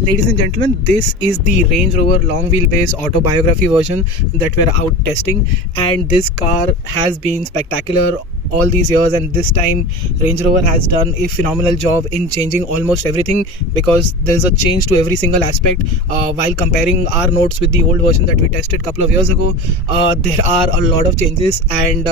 Ladies and gentlemen, this is the Range Rover long wheelbase autobiography version that we're out testing, and this car has been spectacular all these years, and this time Range Rover has done a phenomenal job in changing almost everything, because there's a change to every single aspect. While comparing our notes with the old version that we tested a couple of years ago, there are a lot of changes, and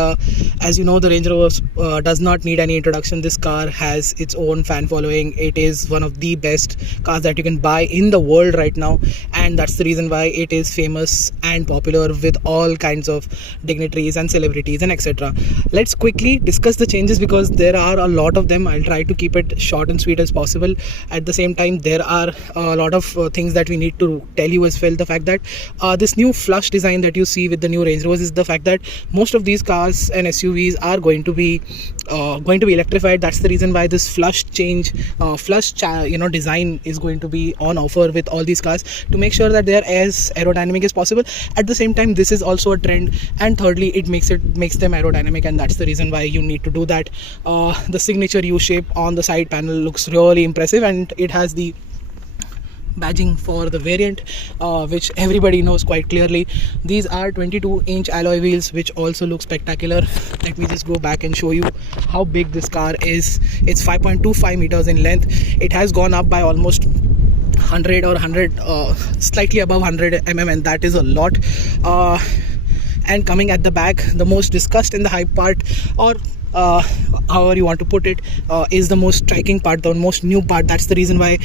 as you know, the Range Rover does not need any introduction. This car has its own fan following. It is one of the best cars that you can buy in the world right now, and that's the reason why it is famous and popular with all kinds of dignitaries and celebrities and etc. Let's quickly discuss the changes, because there are a lot of them. I'll try to keep it short and sweet as possible. At the same time, there are a lot of things that we need to tell you as well. The fact that this new flush design that you see with the new Range Rovers is the fact that most of these cars and SUVs are going to be electrified. That's the reason why this flush design is going to be on offer with all these cars, to make sure that they are as aerodynamic as possible. At the same time, this is also a trend, and thirdly, it makes them aerodynamic, and that's the reason why you need to do that. The signature U shape on the side panel looks really impressive, and it has the badging for the variant, which everybody knows quite clearly. These are 22-inch alloy wheels, which also look spectacular. Let me just go back and show you how big this car is. It's 5.25 meters in length. It has gone up by almost 100 or 100, slightly above 100 mm, and that is a lot. And coming at the back, the most discussed and the hype part, or however you want to put it, is the most striking part, the most new part. That's the reason why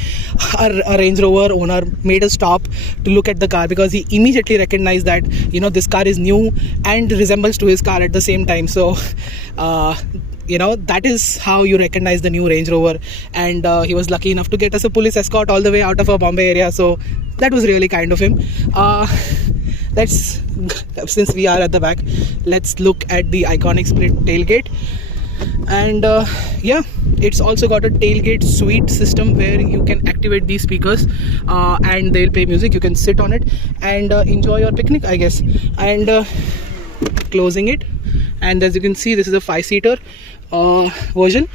our Range Rover owner made a stop to look at the car, because he immediately recognized that this car is new and resembles to his car at the same time. So that is how you recognize the new Range Rover, and he was lucky enough to get us a police escort all the way out of our Bombay area, so that was really kind of him. Since we are at the back, let's look at the iconic split tailgate. And it's also got a tailgate suite system where you can activate these speakers and they'll play music. You can sit on it and enjoy your picnic, I guess. And closing it, and as you can see, this is a 5-seater version,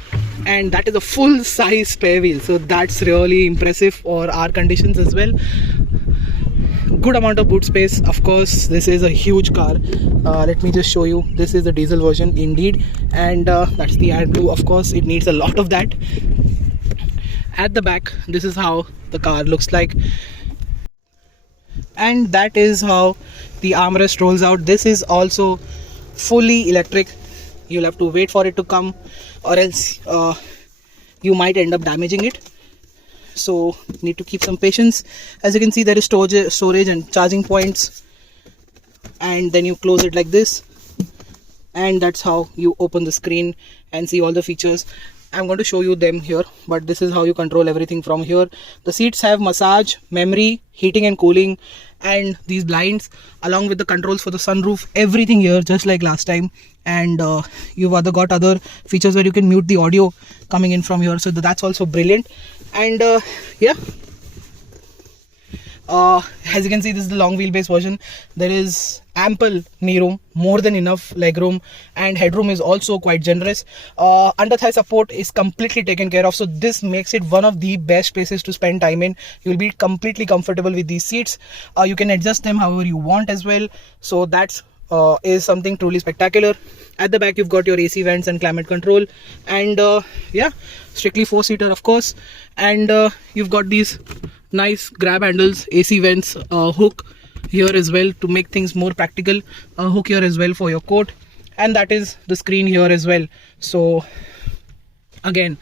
and that is a full size spare wheel, so that's really impressive for our conditions as well. Good amount of boot space. Of course, this is a huge car. Let me just show you. This is the diesel version indeed, and that's the AdBlue. Of course, it needs a lot of that. At the back, this is how the car looks like, and that is how the armrest rolls out. This is also fully electric. You'll have to wait for it to come, or else you might end up damaging it. So need to keep some patience. As you can see, there is storage and charging points, and then you close it like this, and that's how you open the screen and see all the features. I'm going to show you them here, but this is how you control everything from here. The seats have massage, memory, heating and cooling, and these blinds, along with the controls for the sunroof. Everything here just like last time. And you've got other features where you can mute the audio coming in from here, so that's also brilliant. And as you can see, this is the long wheelbase version. There is ample knee room, more than enough leg room, and headroom is also quite generous. Under thigh support is completely taken care of, so this makes it one of the best places to spend time in. You'll be completely comfortable with these seats. You can adjust them however you want as well, so that's is something truly spectacular. At the back, you've got your AC vents and climate control, and strictly 4-seater, of course. And you've got these nice grab handles, AC vents, hook here as well to make things more practical, hook here as well for your coat, and that is the screen here as well. So again,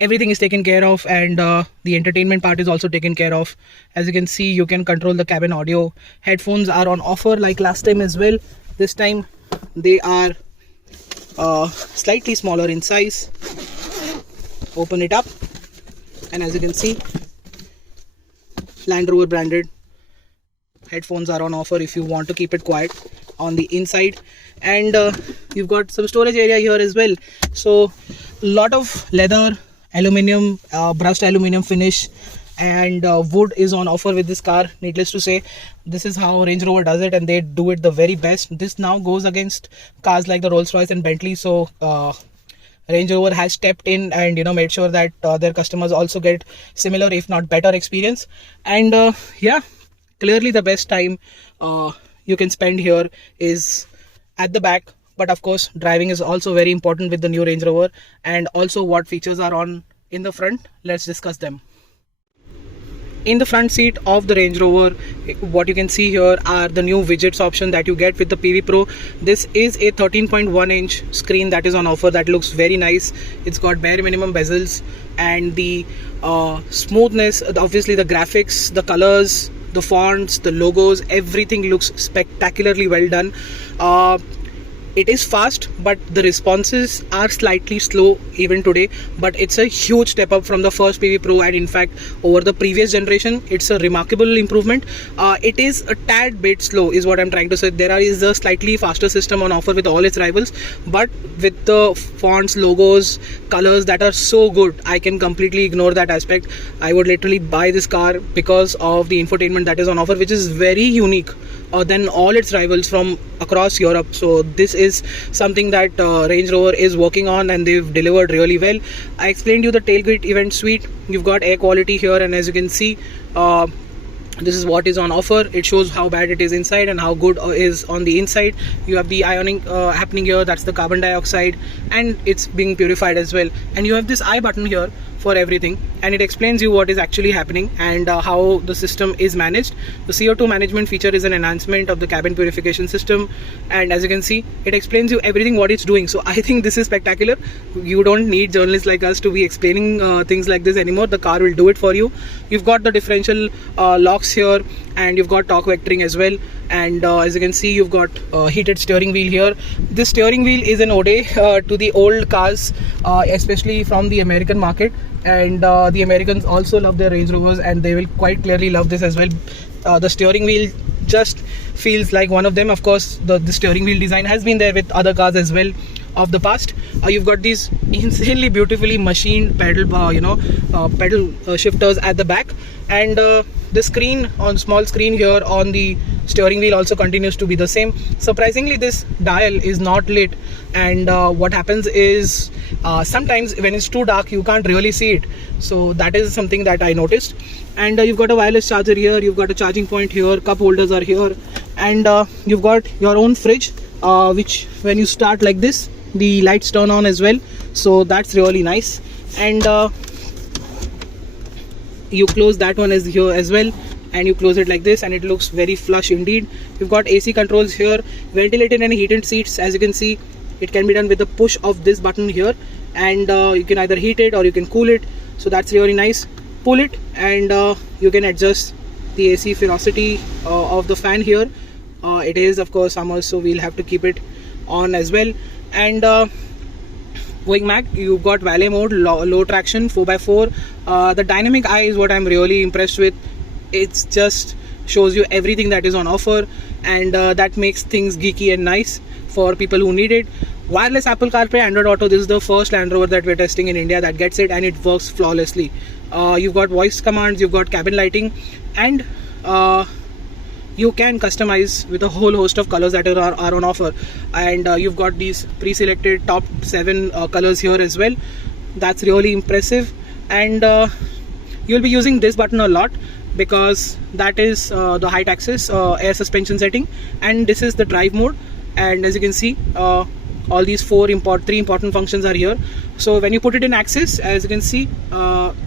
everything is taken care of, and the entertainment part is also taken care of. As you can see, you can control the cabin audio. Headphones are on offer like last time as well. This time they are slightly smaller in size. Open it up, and as you can see, Land Rover branded headphones are on offer if you want to keep it quiet on the inside. And you've got some storage area here as well. So a lot of leather, aluminium, brushed aluminium finish, and wood is on offer with this car. Needless to say, this is how Range Rover does it, and they do it the very best. This now goes against cars like the Rolls-Royce and Bentley, so Range Rover has stepped in and made sure that their customers also get similar, if not better, experience. And yeah, clearly the best time you can spend here is at the back. But of course, driving is also very important with the new Range Rover. And also, what features are on in the front, let's discuss them. In the front seat of the Range Rover, what you can see here are the new widgets option that you get with the PV Pro. This is a 13.1-inch screen that is on offer that looks very nice. It's got bare minimum bezels, and the smoothness, obviously the graphics, the colors, the fonts, the logos, everything looks spectacularly well done. It is fast, but the responses are slightly slow even today, but it's a huge step up from the first PV Pro, and in fact over the previous generation it's a remarkable improvement. It is a tad bit slow is what I'm trying to say. There is a slightly faster system on offer with all its rivals, but with the fonts, logos, colors that are so good, I can completely ignore that aspect. I would literally buy this car because of the infotainment that is on offer, which is very unique than all its rivals from across Europe. So this is something that Range Rover is working on, and they've delivered really well. I explained you the tailgate event suite. You've got air quality here, and as you can see, this is what is on offer. It shows how bad it is inside and how good is on the inside. You have the ioning happening here, that's the carbon dioxide, and it's being purified as well. And you have this I button here for everything, and it explains you what is actually happening and how the system is managed. The CO2 management feature is an enhancement of the cabin purification system, and as you can see, it explains you everything what it's doing. So I think this is spectacular. You don't need journalists like us to be explaining things like this anymore. The car will do it for you. You've got the differential locks here, and you've got torque vectoring as well. And as you can see, you've got heated steering wheel here. This steering wheel is an ode to the old cars, especially from the American market, and the Americans also love their Range Rovers, and they will quite clearly love this as well. The steering wheel just feels like one of them. Of course, the steering wheel design has been there with other cars as well of the past. You've got these insanely beautifully machined pedal shifters at the back, and the screen on small screen here on the steering wheel also continues to be the same. Surprisingly, this dial is not lit, and what happens is sometimes when it's too dark you can't really see it. So that is something that I noticed. And you've got a wireless charger here, you've got a charging point here, cup holders are here, and you've got your own fridge, which when you start like this, the lights turn on as well. So that's really nice. And you close that one as here as well, and you close it like this, and it looks very flush indeed. You've got AC controls here, ventilated and heated seats. As you can see, it can be done with the push of this button here, and you can either heat it or you can cool it. So that's really nice. Pull it, and you can adjust the AC velocity of the fan here. It is of course summer, so we'll have to keep it on as well. And going back, you've got valet mode, low traction, 4x4. The dynamic eye is what I'm really impressed with. It just shows you everything that is on offer, and that makes things geeky and nice for people who need it. Wireless Apple CarPlay, Android Auto. This is the first Land Rover that we're testing in India that gets it, and it works flawlessly. You've got voice commands, you've got cabin lighting, and you can customize with a whole host of colors that are on offer. And you've got these pre-selected top 7 colors here as well. That's really impressive. And you'll be using this button a lot, because that is the height axis air suspension setting, and this is the drive mode. And as you can see, all these three important functions are here. So when you put it in axis, as you can see,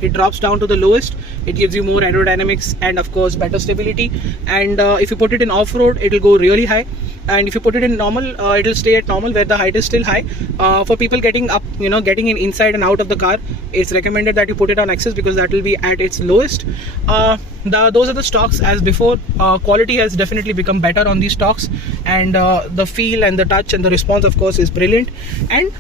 it drops down to the lowest. It gives you more aerodynamics and of course better stability. And if you put it in off-road, it will go really high. And if you put it in normal, it will stay at normal where the height is still high. For people getting up, getting in inside and out of the car, it's recommended that you put it on axis, because that will be at its lowest. Those are the stocks as before. Quality has definitely become better on these stocks, and the feel and the touch and the response of course is brilliant. And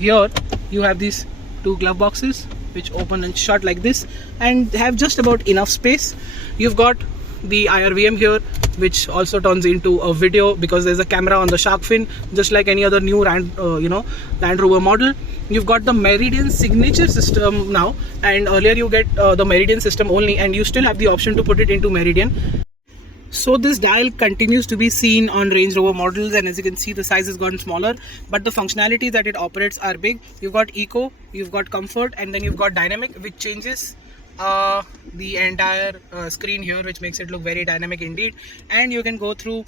here you have these 2 glove boxes which open and shut like this and have just about enough space. You've got the IRVM here, which also turns into a video because there's a camera on the shark fin, just like any other new Land Rover model. You've got the Meridian signature system now, and earlier you get the Meridian system only, and you still have the option to put it into Meridian. So this dial continues to be seen on Range Rover models, and as you can see the size has gotten smaller, but the functionalities that it operates are big. You've got eco, you've got comfort, and then you've got dynamic, which changes the entire screen here, which makes it look very dynamic indeed. And you can go through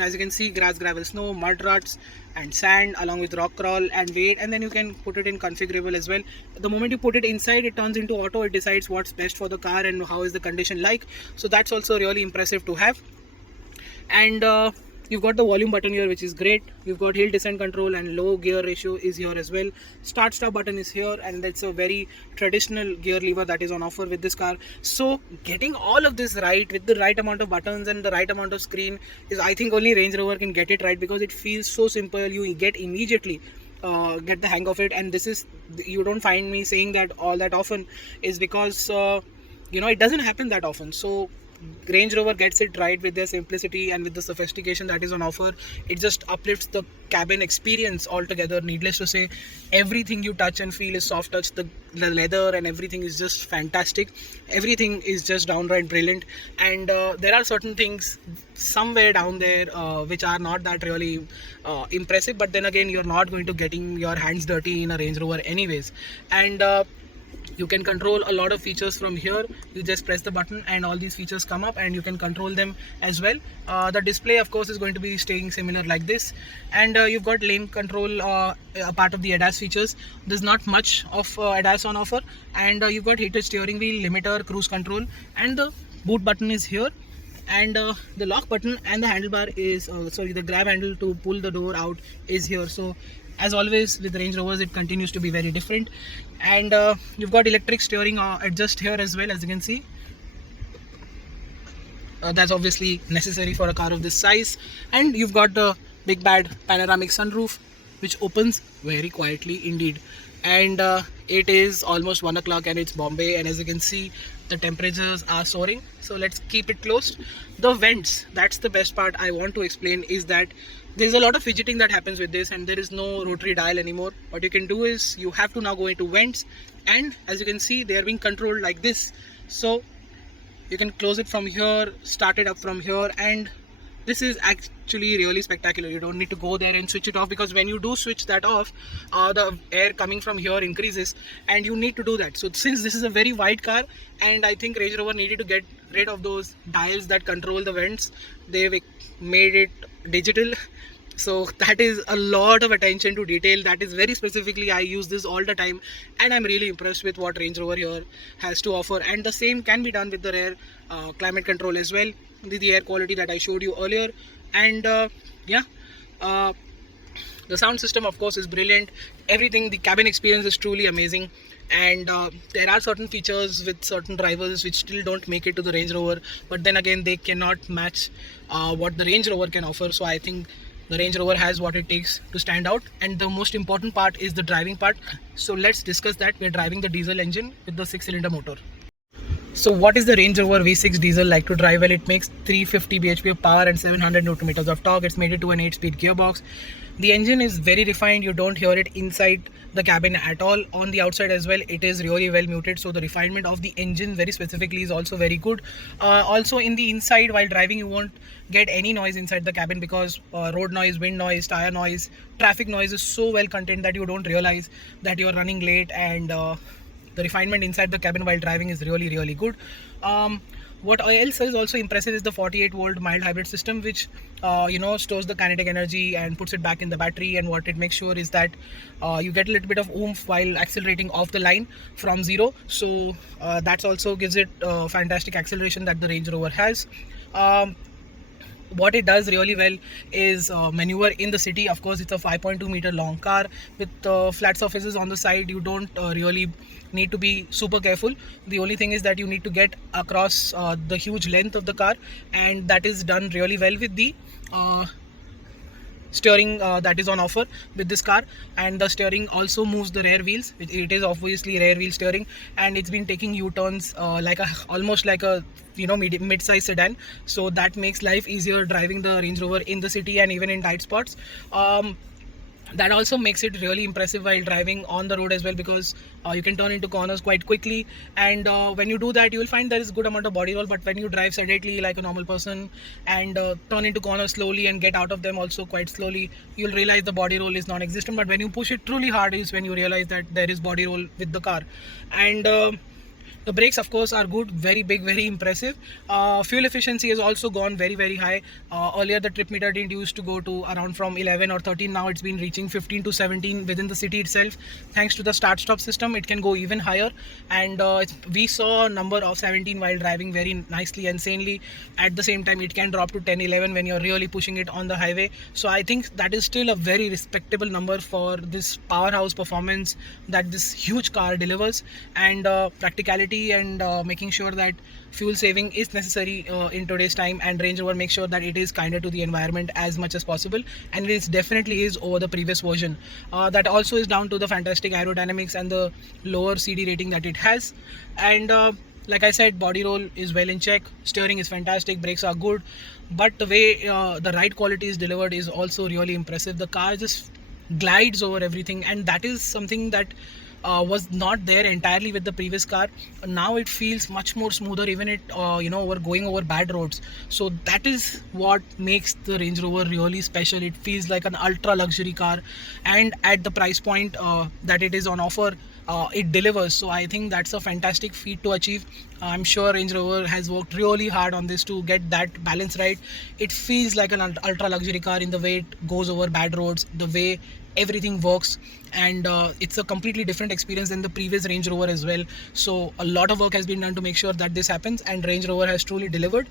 as you can see, grass, gravel, snow, mud ruts and sand, along with rock crawl and weight, and then you can put it in configurable as well. The moment you put it inside, it turns into auto. It decides what's best for the car and how is the condition like. So that's also really impressive to have. And you've got the volume button here, which is great. You've got hill descent control, and low gear ratio is here as well. Start stop button is here, and that's a very traditional gear lever that is on offer with this car. So getting all of this right with the right amount of buttons and the right amount of screen is, I think, only Range Rover can get it right, because it feels so simple. You get immediately get the hang of it. And this is, you don't find me saying that all that often, is because it doesn't happen that often. So Range Rover gets it right with their simplicity and with the sophistication that is on offer. It just uplifts the cabin experience altogether. Needless to say, everything you touch and feel is soft touch. The leather and everything is just fantastic. Everything is just downright brilliant. And there are certain things somewhere down there which are not that really impressive, but then again, you're not going to getting your hands dirty in a Range Rover anyways. And you can control a lot of features from here. You just press the button and all these features come up, and you can control them as well. The display, of course, is going to be staying similar like this. And you've got lane control, a part of the ADAS features. There's not much of ADAS on offer. And you've got heated steering wheel, limiter, cruise control, and the boot button is here. And the lock button and the handlebar is the grab handle to pull the door out is here. So as always with Range Rovers, it continues to be very different. And you've got electric steering adjust here as well, as you can see. That's obviously necessary for a car of this size. And you've got the big bad panoramic sunroof, which opens very quietly indeed. And it is almost 1 o'clock and it's Bombay, and as you can see, the temperatures are soaring. So let's keep it closed. The vents, that's the best part I want to explain, is that there's a lot of fidgeting that happens with this, and there is no rotary dial anymore. What you can do is you have to now go into vents, and as you can see, they are being controlled like this. So you can close it from here, start it up from here, and this is actually really spectacular. You don't need to go there and switch it off, because when you do switch that off, the air coming from here increases, and you need to do that. So since this is a very wide car, and I think Range Rover needed to get rid of those dials that control the vents, they've made it digital. So that is a lot of attention to detail. That is very specifically, I use this all the time, and I'm really impressed with what Range Rover here has to offer. And the same can be done with the rear climate control as well, the air quality that I showed you earlier. And the sound system, of course, is brilliant. Everything, the cabin experience is truly amazing. And there are certain features with certain drivers which still don't make it to the Range Rover, but then again, they cannot match what the Range Rover can offer. So I think the Range Rover has what it takes to stand out. And the most important part is the driving part. So let's discuss that. We're driving the diesel engine with the 6-cylinder motor. So what is the Range Rover V6 diesel like to drive? Well, it makes 350 bhp of power and 700 Nm of torque. It's made it to an 8-speed gearbox. The engine is very refined. You don't hear it inside the cabin at all. On the outside as well, it is really well muted. So the refinement of the engine very specifically is also very good. Also in the inside, while driving, you won't get any noise inside the cabin, because road noise, wind noise, tire noise, traffic noise is so well contained that you don't realize that you're running late. And the refinement inside the cabin while driving is really, really good. What else is also impressive is the 48-volt mild hybrid system, which stores the kinetic energy and puts it back in the battery. And what it makes sure is that you get a little bit of oomph while accelerating off the line from zero. So that also gives it fantastic acceleration that the Range Rover has. What it does really well is maneuver in the city. Of course, it's a 5.2 meter long car with flat surfaces on the side. You don't really need to be super careful. The only thing is that you need to get across the huge length of the car, and that is done really well with the steering that is on offer with this car. And the steering also moves the rear wheels. It is obviously rear wheel steering, and it's been taking U-turns almost like a mid-size sedan. So that makes life easier driving the Range Rover in the city and even in tight spots. that also makes it really impressive while driving on the road as well, because you can turn into corners quite quickly. And when you do that, you will find there is good amount of body roll. But when you drive sedately like a normal person and turn into corners slowly and get out of them also quite slowly, you'll realize the body roll is non-existent. But when you push it truly hard is when you realize that there is body roll with the car. And the brakes, of course, are good, very big, very impressive. Fuel efficiency has also gone very, very high. Earlier, the trip meter didn't used to go to around from 11 or 13. Now it's been reaching 15 to 17 within the city itself. Thanks to the start-stop system, it can go even higher. And we saw a number of 17 while driving very nicely and sanely. At the same time, it can drop to 10, 11 when you're really pushing it on the highway. So I think that is still a very respectable number for this powerhouse performance that this huge car delivers. And practicality and making sure that fuel saving is necessary in today's time, and Range Rover makes sure that it is kinder to the environment as much as possible, and it definitely is over the previous version. That also is down to the fantastic aerodynamics and the lower CD rating that it has. And like I said, body roll is well in check, steering is fantastic, brakes are good, but the way the ride quality is delivered is also really impressive. The car just glides over everything, and that is something that was not there entirely with the previous car. Now it feels much more smoother, even it over going over bad roads. So that is what makes the Range Rover really special. It feels like an ultra luxury car, and at the price point that it is on offer, it delivers. So I think that's a fantastic feat to achieve. I'm sure Range Rover has worked really hard on this to get that balance right. It feels like an ultra luxury car in the way it goes over bad roads, the way everything works, and it's a completely different experience than the previous Range Rover as well. So a lot of work has been done to make sure that this happens, and Range Rover has truly delivered.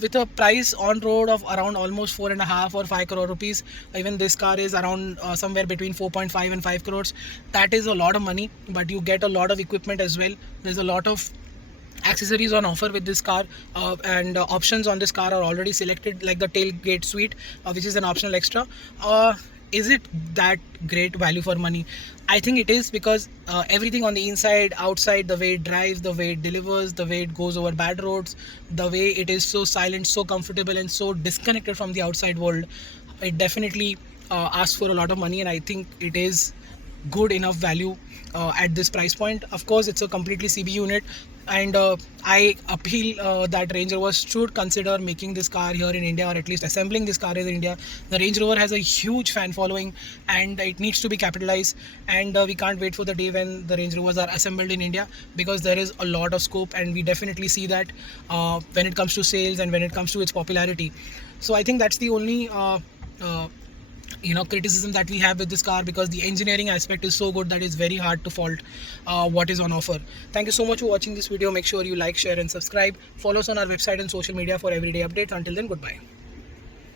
With a price on road of around almost 4.5 or 5 crore rupees, even this car is around somewhere between 4.5 and 5 crores. That is a lot of money, but you get a lot of equipment as well. There's a lot of accessories on offer with this car, and options on this car are already selected, like the tailgate suite, which is an optional extra. Is it that great value for money? I think it is, because everything on the inside, outside, the way it drives, the way it delivers, the way it goes over bad roads, the way it is so silent, so comfortable, and so disconnected from the outside world, it definitely asks for a lot of money, and I think it is good enough value at this price point. Of course, it's a completely CB unit, and I appeal that Range Rover should consider making this car here in India, or at least assembling this car in India. The Range Rover has a huge fan following, and it needs to be capitalized, and we can't wait for the day when the Range Rovers are assembled in India, because there is a lot of scope, and we definitely see that when it comes to sales and when it comes to its popularity. So I think that's the only criticism that we have with this car, because the engineering aspect is so good that it's very hard to fault what is on offer. Thank you so much for watching this video. Make sure you like, share and subscribe. Follow us on our website and social media for everyday updates. Until then, goodbye.